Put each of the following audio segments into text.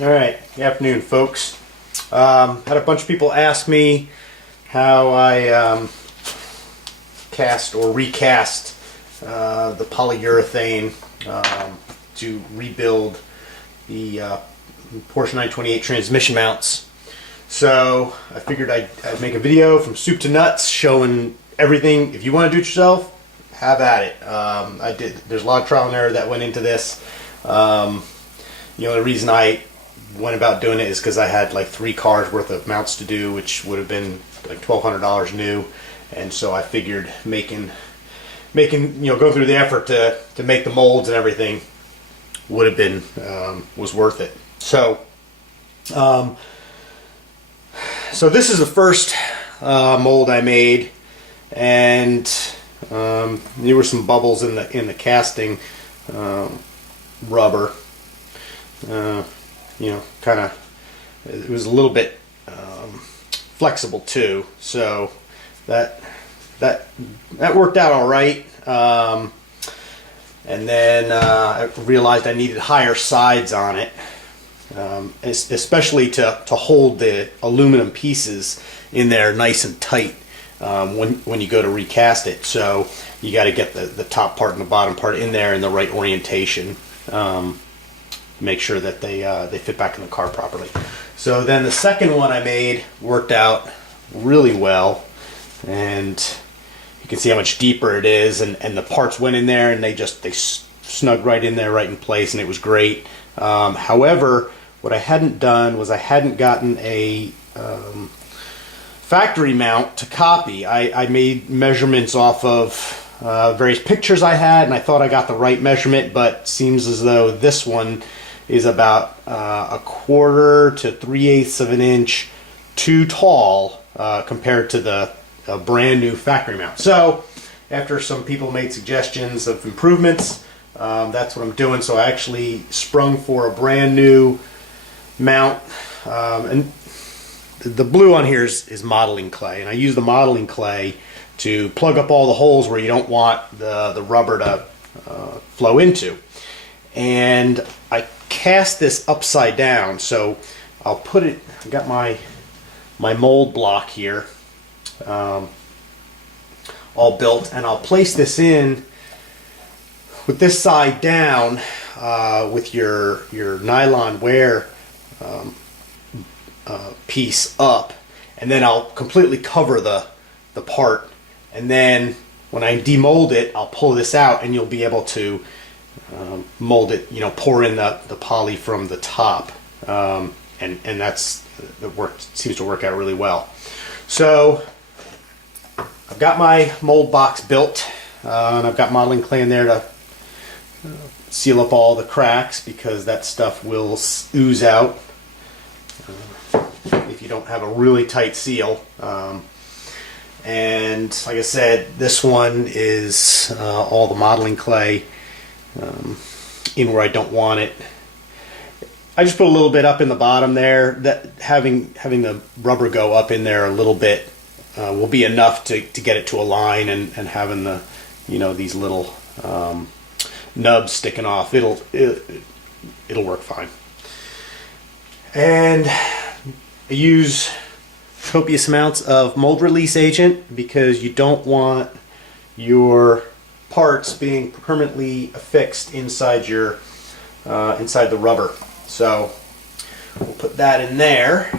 All right, good afternoon, folks. Had a bunch of people ask me how I cast or recast the polyurethane to rebuild the Porsche 928 transmission mounts. So I figured I'd make a video from soup to nuts showing everything. If you want to do it yourself, have at it. I did. There's a lot of trial and error that went into this. The only reason I went about doing it is because I had like 3 cars worth of mounts to do, which would have been like $1,200 new, and so I figured making go through the effort to make the molds and everything would have been was worth it. So this is the first mold I made, and there were some bubbles in the casting rubber. Kind of, it was a little bit flexible too, so that worked out all right. And then I realized I needed higher sides on it, especially to hold the aluminum pieces in there nice and tight when you go to recast it. So you got to get the top part and the bottom part in there in the right orientation. Make sure that they fit back in the car properly. So then the second one I made worked out really well, and you can see how much deeper it is, and the parts went in there and they snug right in there, right in place, and it was great. However, what I hadn't done was I hadn't gotten a factory mount to copy. I made measurements off of various pictures I had, and I thought I got the right measurement, but seems as though this one is about 1/4 to 3/8 of an inch too tall compared to the brand new factory mount. So after some people made suggestions of improvements, that's what I'm doing. So I actually sprung for a brand new mount, and the blue on here is modeling clay, and I use the modeling clay to plug up all the holes where you don't want the rubber to flow into. And I cast this upside down, so I'll put it, I got my mold block here all built, and I'll place this in with this side down with your nylon wear piece up, and then I'll completely cover the part, and then when I demold it, I'll pull this out and you'll be able to mold it, pour in the poly from the top, and that's seems to work out really well. So I've got my mold box built, and I've got modeling clay in there to seal up all the cracks, because that stuff will ooze out if you don't have a really tight seal. And like I said, this one is all the modeling clay in where I don't want it. I just put a little bit up in the bottom there. That having the rubber go up in there a little bit will be enough to get it to align, and having the these little nubs sticking off, it'll work fine. And I use copious amounts of mold release agent, because you don't want your parts being permanently affixed inside the rubber. So we'll put that in there,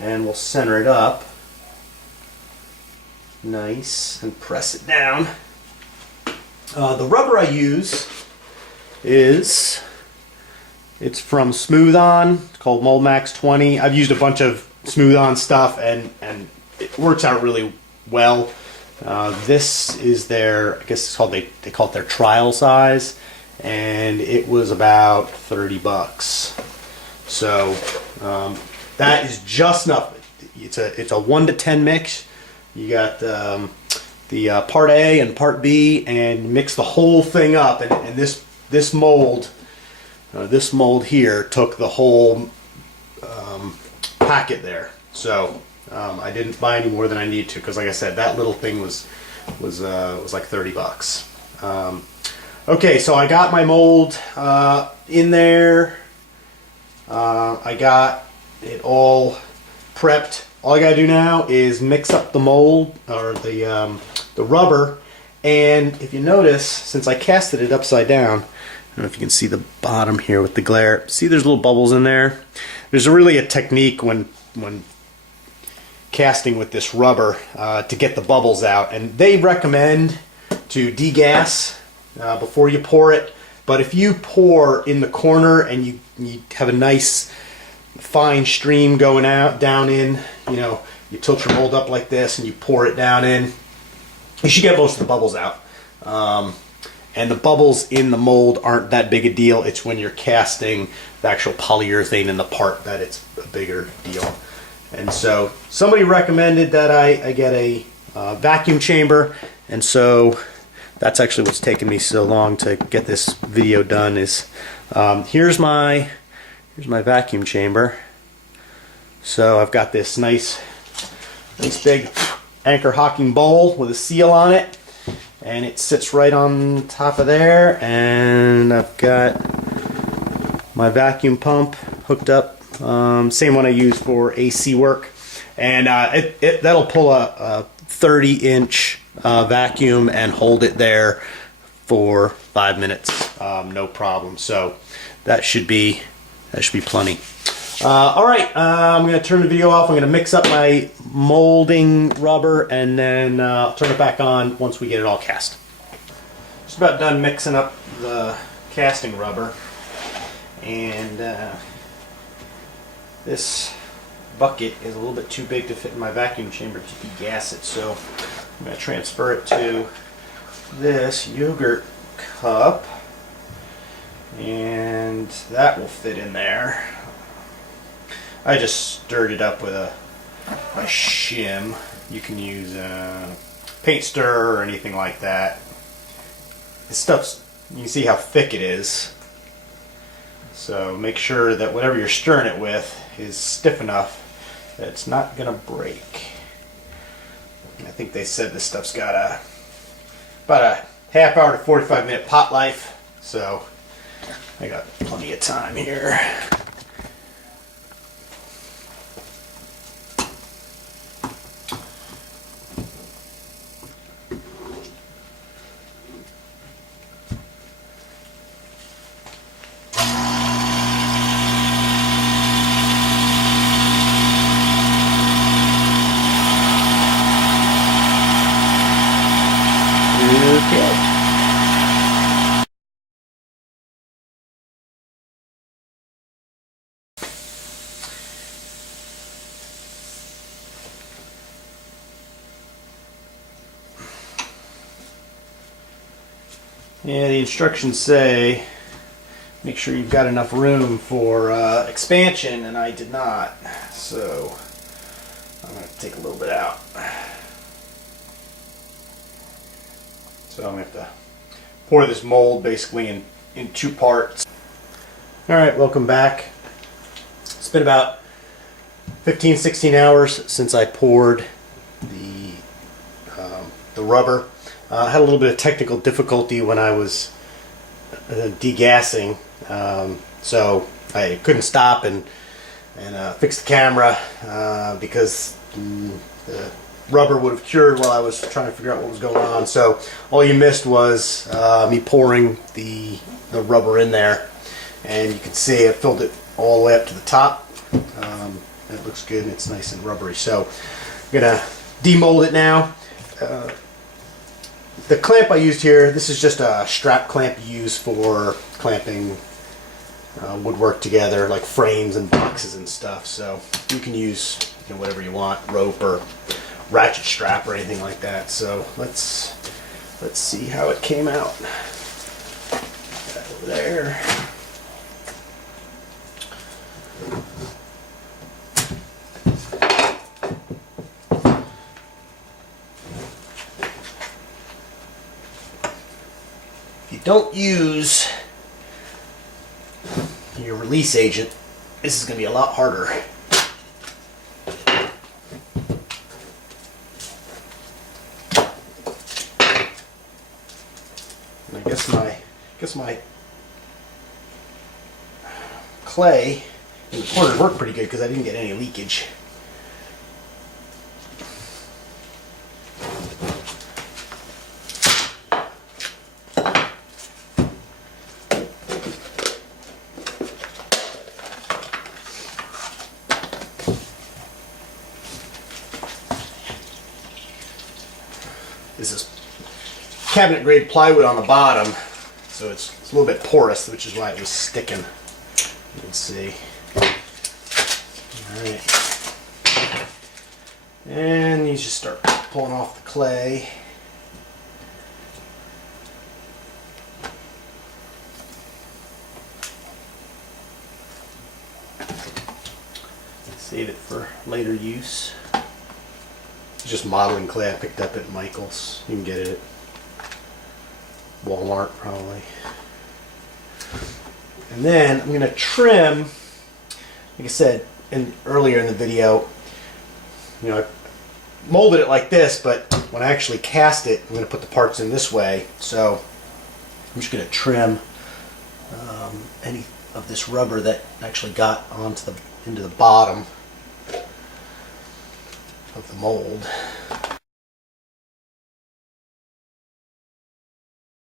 and we'll center it up nice and press it down. The rubber I use it's from Smooth On. It's called Mold Max 20. I've used a bunch of Smooth On stuff, and it works out really well. This is their, I guess it's called, they call it their trial size, and it was about $30. So that is just enough. It's a 1 to 10 mix. You got the part A and part B, and mix the whole thing up. And this mold here took the whole packet there. So I didn't buy any more than I need to, because like I said, that little thing was like $30. Okay, so I got my mold in there. I got it all prepped. All I gotta do now is mix up the mold or the rubber. And if you notice, since I casted it upside down, I don't know if you can see the bottom here with the glare. See, there's little bubbles in there. There's really a technique when casting with this rubber to get the bubbles out, and they recommend to degas before you pour it. But if you pour in the corner and you have a nice fine stream going out down in, you tilt your mold up like this and you pour it down in, you should get most of the bubbles out. And the bubbles in the mold aren't that big a deal. It's when you're casting the actual polyurethane in the part that it's a bigger deal. And so somebody recommended that I get a vacuum chamber, and so that's actually what's taken me so long to get this video done. Is here's my vacuum chamber. So I've got this nice big anchor hocking bowl with a seal on it, and it sits right on top of there, and I've got my vacuum pump hooked up, same one I use for AC work, and that'll pull a 30-inch vacuum and hold it there for 5 minutes, no problem. So that should be plenty. All right, I'm going to turn the video off. I'm going to mix up my molding rubber, and then I'll turn it back on once we get it all cast. Just about done mixing up the casting rubber, and this bucket is a little bit too big to fit in my vacuum chamber to degas it, so I'm going to transfer it to this yogurt cup, and that will fit in there. I just stirred it up with a shim. You can use a paint stirrer or anything like that. This stuff's, you can see how thick it is. So make sure that whatever you're stirring it with is stiff enough that it's not going to break. I think they said this stuff's got about a half hour to 45-minute pot life, so I got plenty of time here. Yeah, the instructions say make sure you've got enough room for expansion, and I did not, so I'm going to take a little bit out. So I'm going to have to pour this mold basically in two parts. Alright, welcome back. It's been about 15-16 hours since I poured the rubber. I had a little bit of technical difficulty when I was degassing, so I couldn't stop and fix the camera because the rubber would have cured while I was trying to figure out what was going on. So all you missed was me pouring the rubber in there, and you can see I filled it all the way up to the top. It looks good and it's nice and rubbery. So I'm gonna demold it now. The clamp I used here, this is just a strap clamp you use for clamping woodwork together, like frames and boxes and stuff. So you can use whatever you want, rope or ratchet strap or anything like that. So let's see how it came out. Put that over there. Don't use your release agent, this is going to be a lot harder. And I guess my clay And the corners work pretty good because I didn't get any leakage. This is cabinet grade plywood on the bottom, so it's a little bit porous, which is why it was sticking. You can see. Alright. And you just start pulling off the clay. Save it for later use. It's just modeling clay I picked up at Michael's. You can get it at Walmart probably. And then I'm going to trim, like I said earlier in the video, I molded it like this, but when I actually cast it, I'm going to put the parts in this way. So I'm just going to trim any of this rubber that actually got into the bottom of the mold.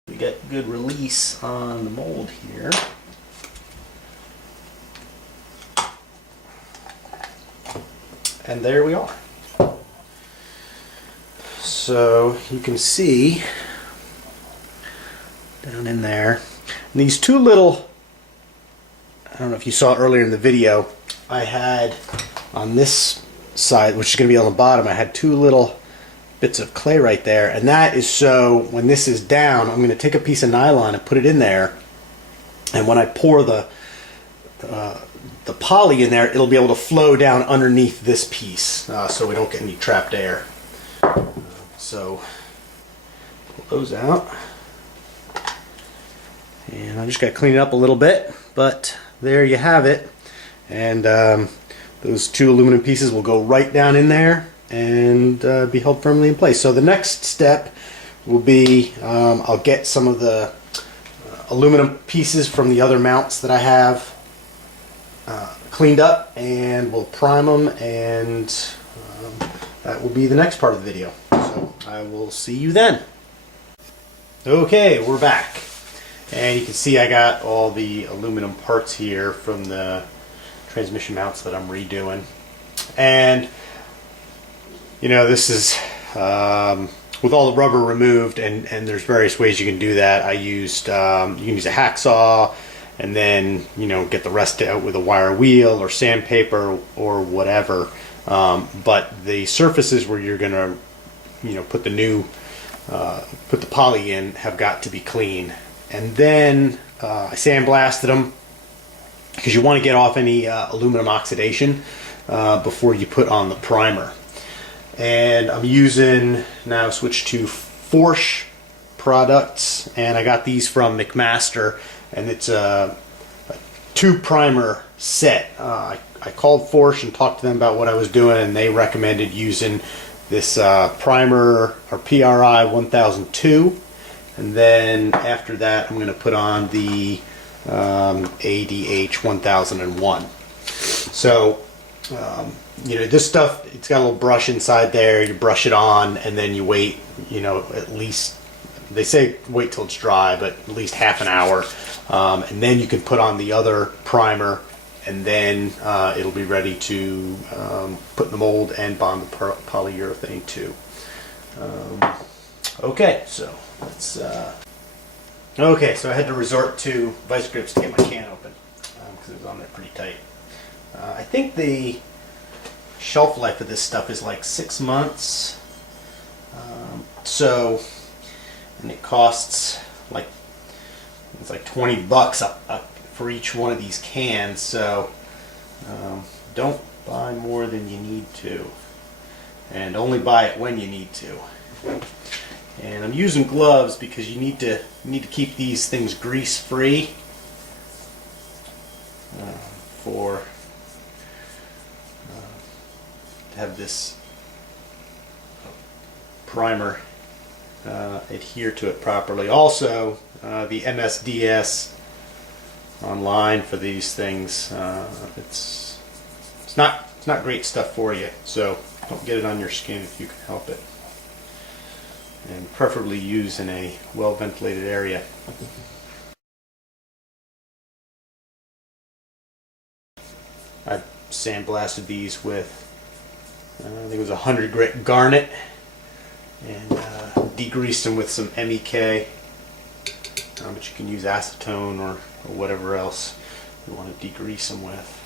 We get good release on the mold here. And there we are. So you can see down in there, and these two little, I don't know if you saw earlier in the video, I had on this side, which is going to be on the bottom, I had two little bits of clay right there, and that is so when this is down, I'm going to take a piece of nylon and put it in there, and when I pour the poly in there, it'll be able to flow down underneath this piece, so we don't get any trapped air. So pull those out, and I just got to clean it up a little bit, but there you have it. And those two aluminum pieces will go right down in there and be held firmly in place. So the next step will be I'll get some of the aluminum pieces from the other mounts that I have cleaned up, and we'll prime them, and that will be the next part of the video. So I will see you then. Okay, we're back, and you can see I got all the aluminum parts here from the transmission mounts that I'm redoing. And this is with all the rubber removed, and there's various ways you can do that. I used you can use a hacksaw, and then get the rest out with a wire wheel or sandpaper or whatever. But the surfaces where you're gonna put the new put the poly in have got to be clean. And then I sandblasted them because you want to get off any aluminum oxidation before you put on the primer. And I'm using, now switch to Porsche products, and I got these from McMaster, and it's a 2-primer set. I called Porsche and talked to them about what I was doing, and they recommended using this primer, or PRI 1002, and then after that I'm going to put on the ADH 1001. So this stuff, it's got a little brush inside there. You brush it on, and then you wait, at least, they say wait till it's dry, but at least half an hour, and then you can put on the other primer, and then it'll be ready to put in the mold and bond the polyurethane too. Okay, so let's. Okay, so I had to resort to vice grips to get my can open because it was on there pretty tight. I think the shelf life of this stuff is like 6 months. And it costs it's like $20 up for each one of these cans. So don't buy more than you need to, and only buy it when you need to. And I'm using gloves because you need to keep these things grease free to have this primer adhere to it properly. Also, the MSDS online for these things. It's not great stuff for you, so don't get it on your skin if you can help it, and preferably use in a well ventilated area. I sandblasted these with I think it was 100 grit garnet, and degreased them with some MEK, but you can use acetone or whatever else you want to degrease them with.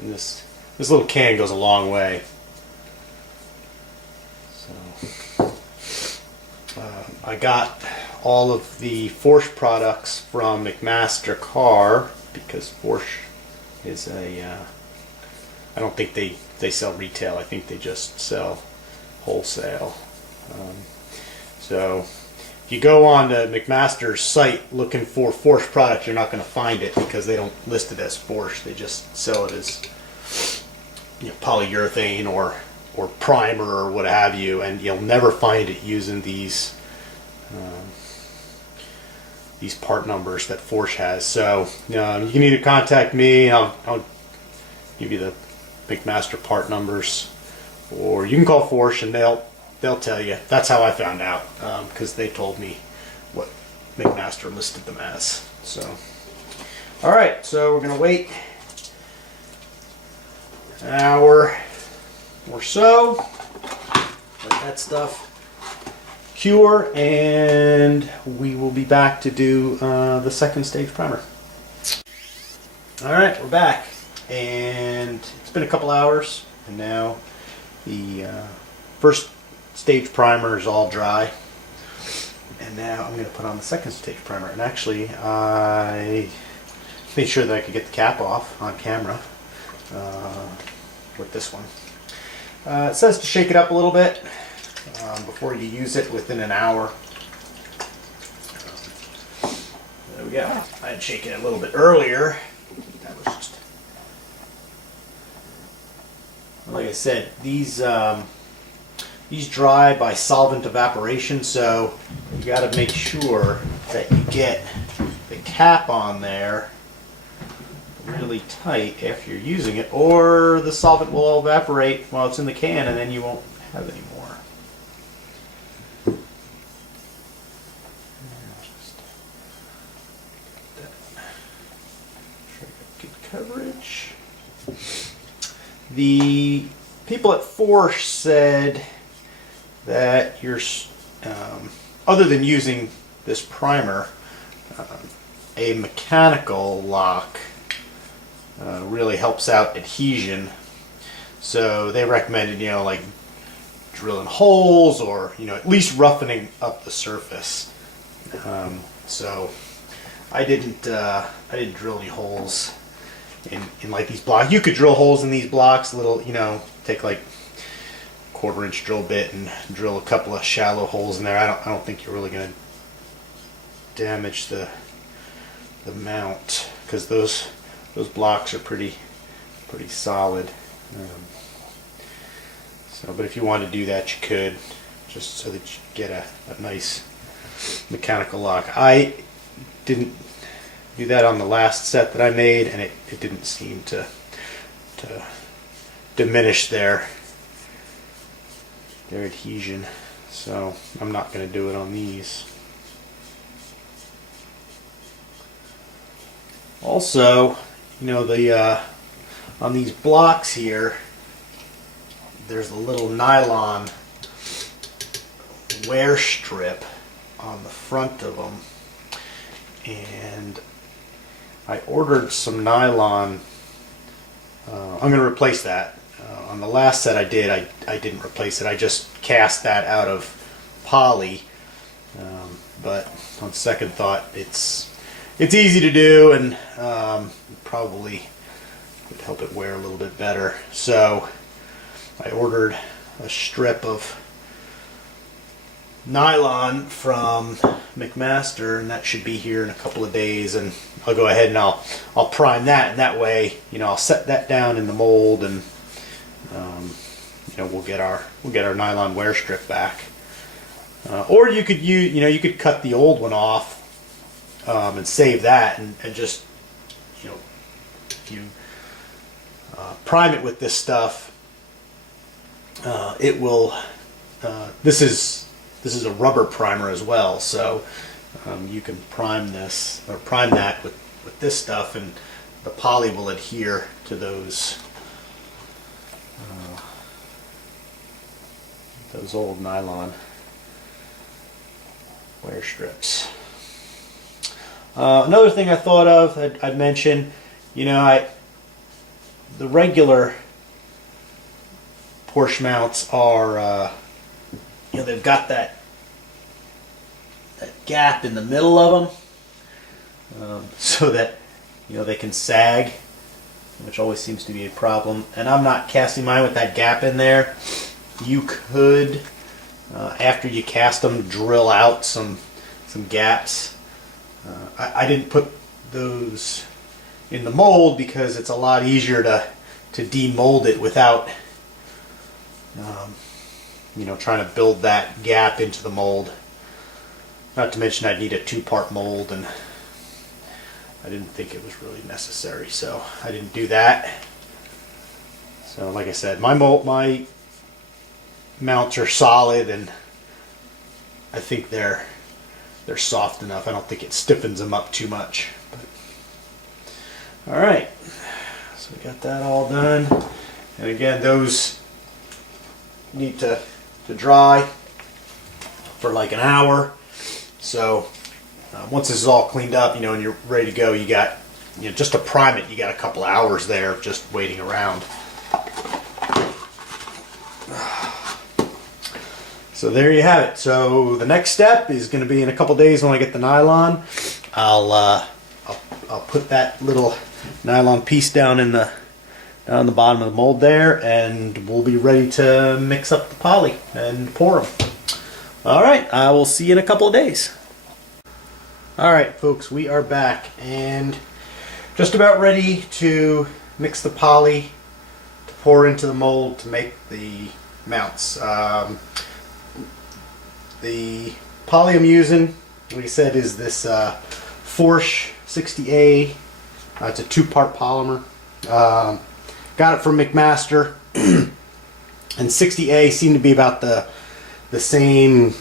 And this little can goes a long way. So I got all of the Porsche products from McMaster Car, because Porsche is I don't think they sell retail. I think they just sell wholesale. So if you go on to McMaster's site looking for Porsche products, you're not going to find it, because they don't list it as Porsche. They just sell it as, you know, polyurethane or primer or what have you, and you'll never find it using these part numbers that Porsche has. So you can either contact me, I'll give you the McMaster part numbers, or you can call Porsche and they'll tell you. That's how I found out, because they told me what McMaster listed them as. So, all right, so we're gonna wait an hour or so, let that stuff cure, and we will be back to do the second stage primer. All right, we're back, and it's been a couple hours, and now the first stage primer is all dry, and now I'm going to put on the second stage primer. And actually, I made sure that I could get the cap off on camera with this one. It says to shake it up a little bit before you use it within an hour. There we go. I had shaken it a little bit earlier. That was just, like I said, these dry by solvent evaporation, so you got to make sure that you get the cap on there really tight after you're using it, or the solvent will evaporate while it's in the can, and then you won't have any more. Good coverage. The people at Porsche said that you're, other than using this primer, a mechanical lock really helps out adhesion. So they recommended, like drilling holes, or at least roughening up the surface. So I didn't drill any holes in like these blocks. You could drill holes in these blocks, little, take like 1/4 inch drill bit and drill a couple of shallow holes in there. I don't think you're really going to damage the mount, because those blocks are pretty solid. But if you wanted to do that, you could, just so that you get a nice mechanical lock. I didn't do that on the last set that I made, and it didn't seem to diminish their adhesion, so I'm not going to do it on these. Also, on these blocks here, there's a little nylon wear strip on the front of them, and I ordered some nylon. I'm going to replace that. On the last set I didn't replace it. I just cast that out of poly. But on second thought, it's easy to do, and probably would help it wear a little bit better. So I ordered a strip of nylon from McMaster, and that should be here in a couple of days, and I'll go ahead and I'll prime that, and that way I'll set that down in the mold, and we'll get our nylon wear strip back. Or you could use, you could cut the old one off and save that, and just, if you prime it with this stuff, it will. This is a rubber primer as well, so you can prime this or prime that with this stuff, and the poly will adhere to those old nylon wear strips. Another thing I thought of, I'd mention, the regular Porsche mounts are, they've got that gap in the middle of them, so that they can sag, which always seems to be a problem. And I'm not casting mine with that gap in there. You could, after you cast them, drill out some gaps. I didn't put those in the mold because it's a lot easier to demold it without trying to build that gap into the mold. Not to mention I'd need a 2-part mold, and I didn't think it was really necessary, so I didn't do that. So like I said, my mounts are solid, and I think they're soft enough. I don't think it stiffens them up too much. But, all right, so we got that all done. And again, those need to dry for like an hour. So once this is all cleaned up, and you're ready to go, you got, just to prime it, you got a couple hours there of just waiting around. So there you have it. So the next step is going to be in a couple days when I get the nylon. I'll put that little nylon piece down in the bottom of the mold there, and we'll be ready to mix up the poly and pour them. All right, I will see you in a couple of days. All right, folks, we are back and just about ready to mix the poly to pour into the mold to make the mounts. The poly I'm using, like I said, is this Porsche 60A. It's a 2-part polymer. Got it from McMaster. And 60A seemed to be about the same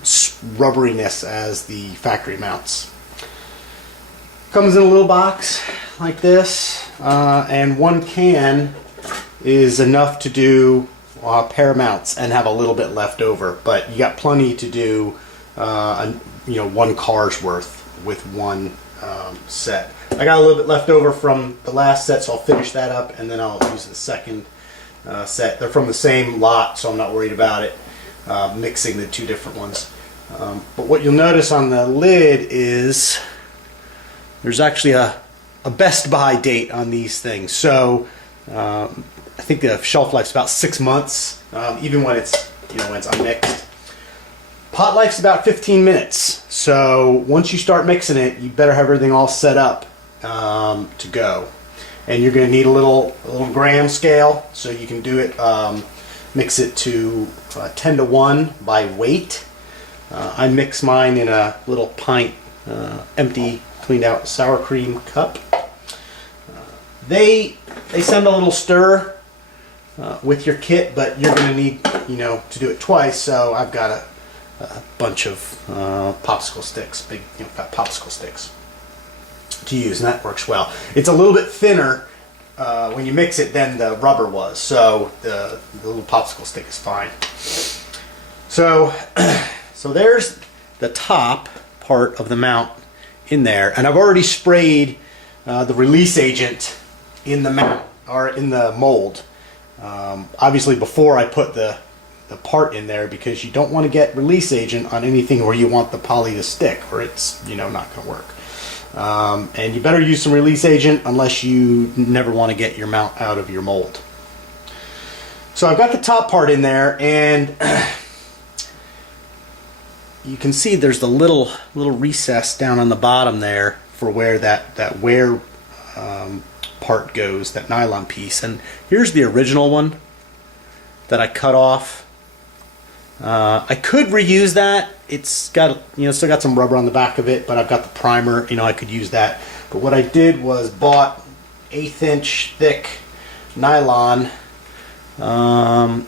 rubberiness as the factory mounts. Comes in a little box like this, and 1 can is enough to do a pair of mounts and have a little bit left over, but you got plenty to do 1 car's worth with 1 set. I got a little bit left over from the last set, so I'll finish that up, and then I'll use the second set. They're from the same lot, so I'm not worried about it mixing the 2 different ones. But what you'll notice on the lid is there's actually a best buy date on these things. So I think the shelf life's about 6 months, even when it's when it's unmixed. Pot life's about 15 minutes. So once you start mixing it, you better have everything all set up to go. And you're going to need a little gram scale, so you can do it. Mix it to 10-to-1 by weight. I mix mine in a little pint, empty, cleaned out sour cream cup. They send a little stir with your kit, but you're going to need to do it twice. So I've got a bunch of popsicle sticks, big fat popsicle sticks to use, and that works well. It's a little bit thinner when you mix it than the rubber was, so the little popsicle stick is fine. So there's the top part of the mount in there, and I've already sprayed the release agent in the mount or in the mold. Obviously before I put the part in there, because you don't want to get release agent on anything where you want the poly to stick, or it's not going to work. And you better use some release agent unless you never want to get your mount out of your mold. So I've got the top part in there, and you can see there's the little recess down on the bottom there for where that wear part goes, that nylon piece. And here's the original one that I cut off I could reuse that. It's got, still got some rubber on the back of it, but I've got the primer, I could use that. But what I did was bought 1/8 inch thick nylon, a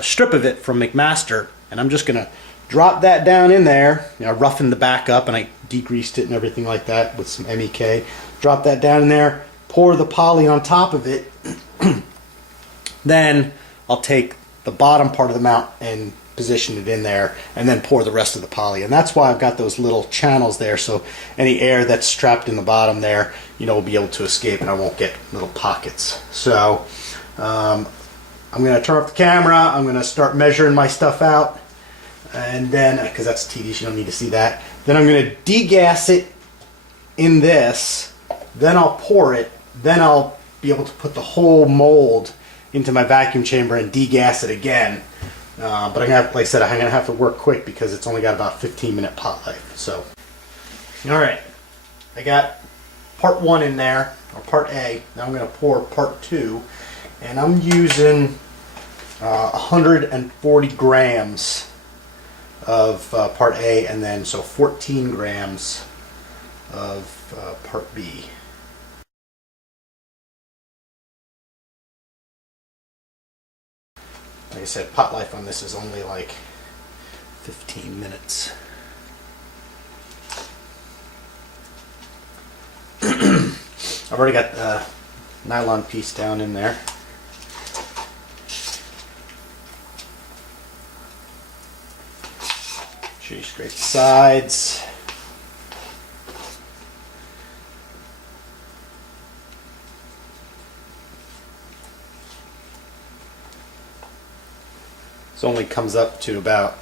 strip of it from McMaster, and I'm just gonna drop that down in there. I roughened the back up and I degreased it and everything like that with some MEK. Drop that down in there, pour the poly on top of it. Then I'll take the bottom part of the mount and position it in there, and then pour the rest of the poly. And that's why I've got those little channels there, so any air that's trapped in the bottom there, will be able to escape and I won't get little pockets. So I'm going to turn off the camera, I'm going to start measuring my stuff out, and then, because that's tedious, you don't need to see that. Then I'm going to degas it in this, then I'll pour it, then I'll be able to put the whole mold into my vacuum chamber and degas it again. But I'm gonna have, like I said, I'm gonna have to work quick because it's only got about 15-minute pot life. So, all right, I got part 1 in there, or part A. Now I'm gonna pour part 2, and I'm using 140 grams of part A, and then so 14 grams of part B. Like I said, pot life on this is only like 15 minutes. I've already got the nylon piece down in there. Sure you scrape the sides. This only comes up to about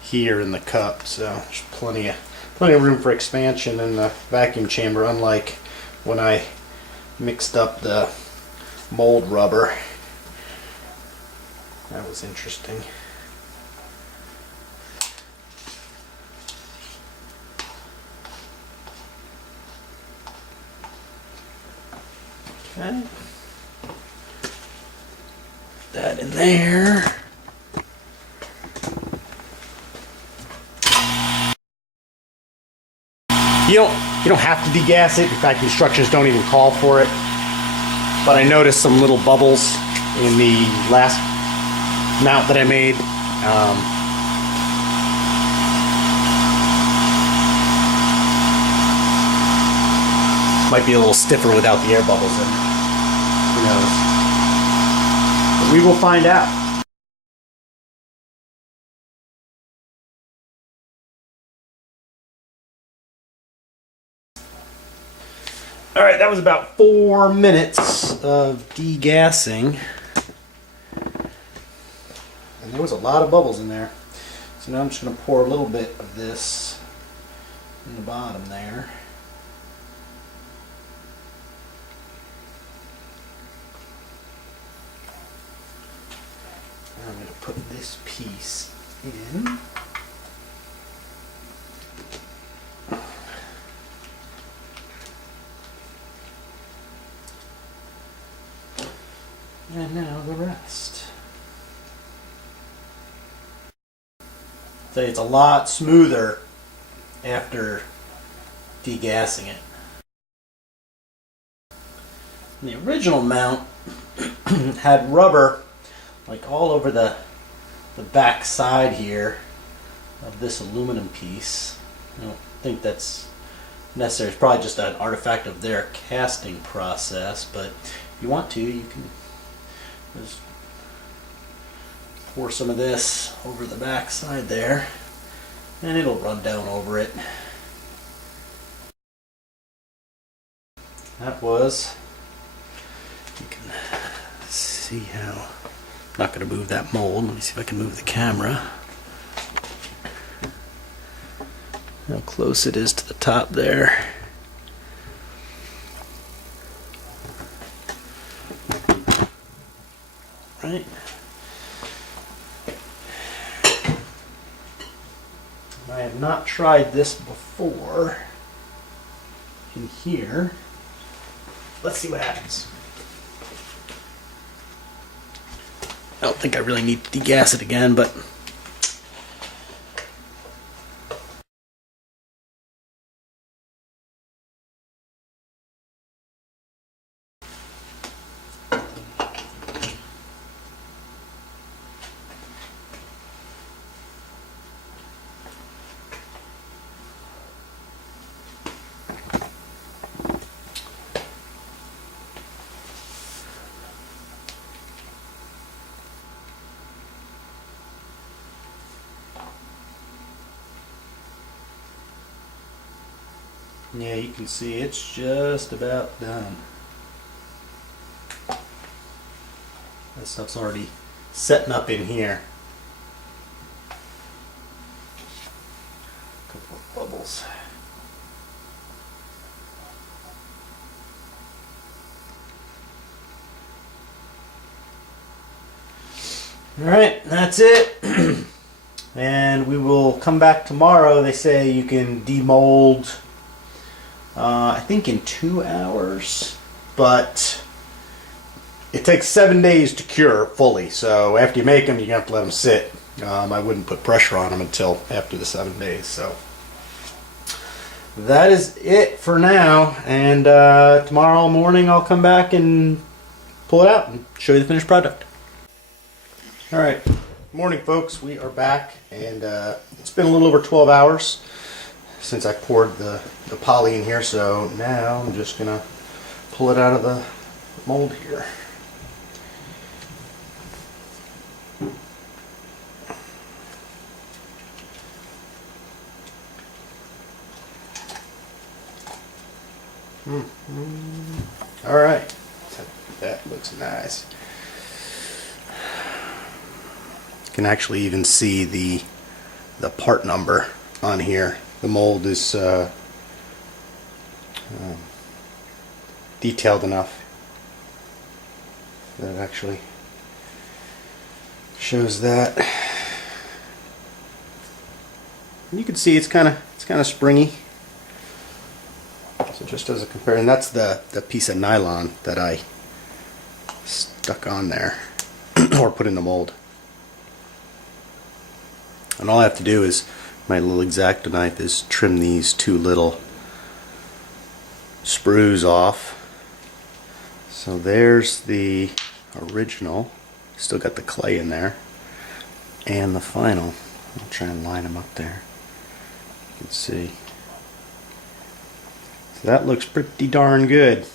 here in the cup, so there's plenty of room for expansion in the vacuum chamber, unlike when I mixed up the mold rubber. That was interesting. Okay. Put that in there. You don't have to degas it. In fact, instructions don't even call for it. But I noticed some little bubbles in the last mount that I made. Might be a little stiffer without the air bubbles in it. Who knows? But we will find out. All right, that was about 4 minutes of degassing. And there was a lot of bubbles in there. So now I'm just going to pour a little bit of this in the bottom there. And I'm going to put this piece in. And now the rest. So it's a lot smoother after degassing it. And the original mount had rubber like all over the back side here of this aluminum piece. I don't think that's necessary. It's probably just an artifact of their casting process, but if you want to, you can just pour some of this over the back side there, and it'll run down over it. That was, you can see how, I'm not going to move that mold. Let me see if I can move the camera. How close it is to the top there. Right. I have not tried this before in here. Let's see what happens. I don't think I really need to degas it again, but yeah, you can see it's just about done. That stuff's already setting up in here. A couple of bubbles. Alright, that's it. And we will come back tomorrow. They say you can demold, I think in 2 hours, but it takes 7 days to cure fully. So after you make them, you have to let them sit. I wouldn't put pressure on them until after the 7 days. So that is it for now. And tomorrow morning I'll come back and pull it out and show you the finished product. Alright, morning folks, we are back, and it's been a little over 12 hours since I poured the poly in here, so now I'm just going to pull it out of the mold here. Alright, that looks nice. You can actually even see the part number on here. The mold is detailed enough that it actually shows that. And you can see it's kind of springy. So just as a comparison, that's the piece of nylon that I stuck on there or put in the mold. And all I have to do is, my little X-Acto knife, is trim these two little sprues off. So there's the original, still got the clay in there, and the final. I'll try and line them up there. You can see. So that looks pretty darn good.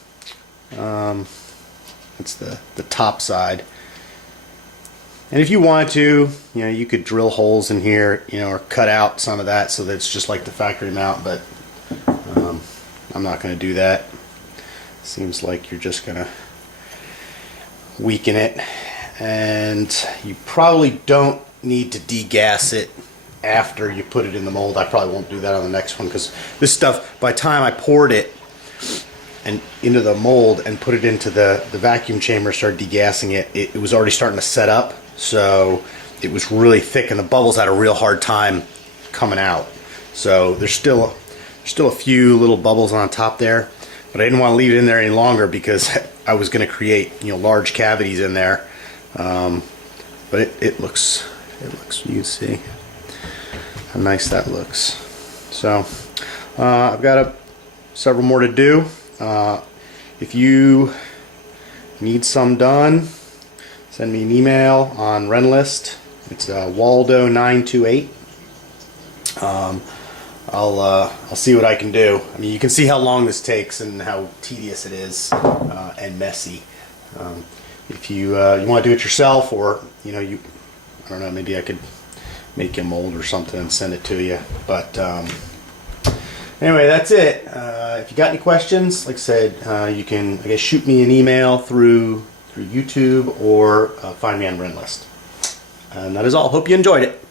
That's the top side. And if you wanted to, you could drill holes in here, or cut out some of that so that it's just like the factory mount, but I'm not going to do that. Seems like you're just going to weaken it, and you probably don't need to degas it after you put it in the mold. I probably won't do that on the next one, because this stuff, by the time I poured it and into the mold and put it into the vacuum chamber, started degassing it, it was already starting to set up. So it was really thick, and the bubbles had a real hard time coming out. So there's still a few little bubbles on top there, but I didn't want to leave it in there any longer because I was going to create large cavities in there. But it looks you can see how nice that looks. So I've got several more to do. If you need some done, send me an email on Renlist. It's Waldo928. I'll see what I can do. I mean, you can see how long this takes and how tedious it is and messy. If you want to do it yourself, or I don't know, maybe I could make you a mold or something and send it to you. But anyway, that's it. If you got any questions, like I said, you can, I guess, shoot me an email through YouTube or find me on Renlist. And that is all. Hope you enjoyed it.